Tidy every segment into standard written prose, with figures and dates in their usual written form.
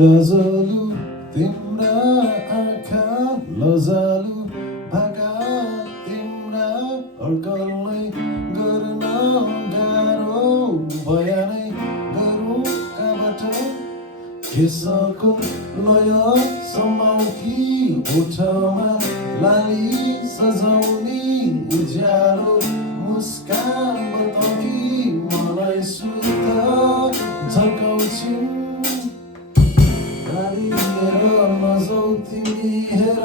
गजलु तिम्रा आँखा लजालु भाका तिम्रा अड्कलमै गर्न गाह्रो बयानै गरौँ कहाँबाट केसको लय समाउकी ओठमा लाली सजाउने उज्यालो मुस्कान बताउकी मलाई सुत झल्काउँछिन् नजाऊ तिमी हेर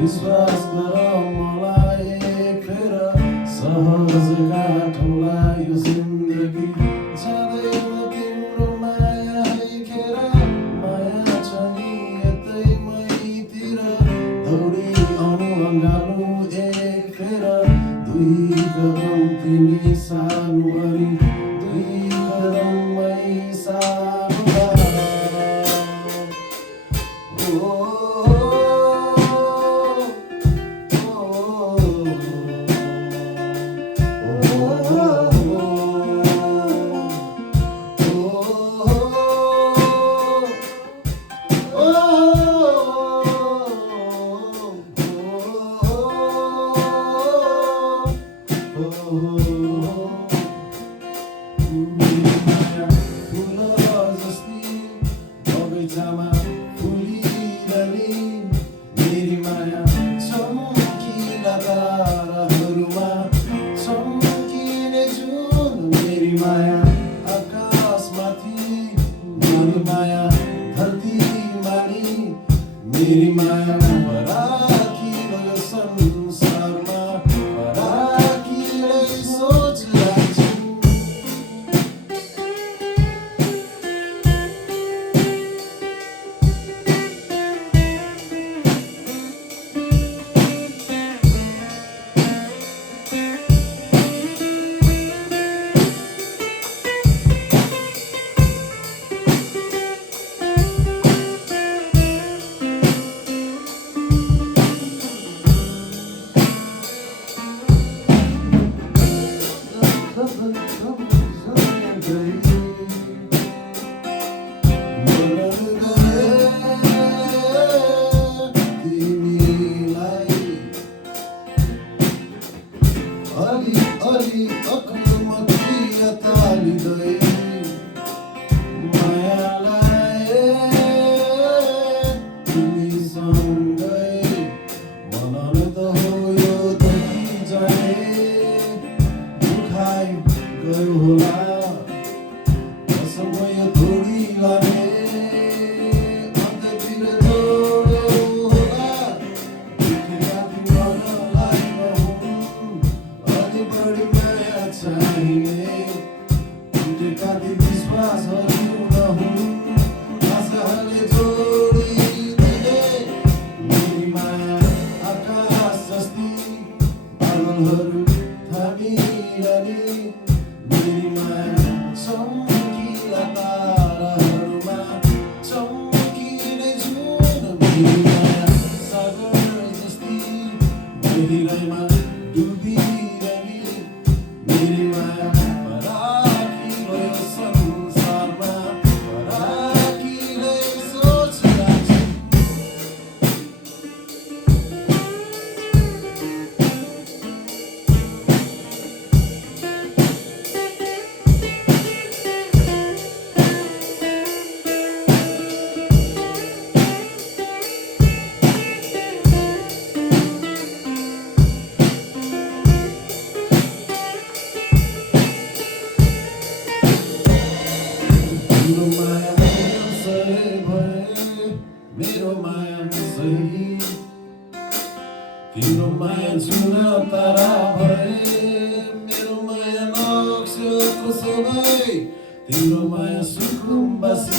विश्वास गर मलाई एक फेर सहज काठौँला यो जिन्दगी जाँदैन तिम्रो माया खेर माया छ नि यतै मैतिर दौडी आउनु अँगाल्नु एक फेर दुई कदम तिमी सानो अनि दुई कदममै सानो मेरी माया चम्किला ताराहरूमा चम्किने जुन मेरी माया आकाशमाथि मेरी माया धरतीमाथि मेरी माया राखिलो यो संसारमा राखिलै सोच लाग्छ अलि अक्लमा प्रिय तालिँदै मायालाई तिमीसँगै मनाउनु त हो यो धनी जाने दुखाइ गयो होला समय थोडी लाने अन्ततिर जोड्यो होला तिमीलाई बढी माया चाहिने कति विश्वासहरू नहुन् आशाले जोडिदिने मेरी माया आकाश जस्ती बादलहरू थामिरहने मेरी माया चम्किला ताराहरूमा चम्किने जुन मेरी माया सागर जस्ती गहिराइमा डुबिरहने मेरी माया राखिलो यो संसारमा राखिलै सोच लाग्छ तिम्रो माया सही भए मेरो माया सही तिम्रो माया जुन तारा भए मेरो माया नक्स्यो कसोलाई तिम्रो माया सुकुम्बासी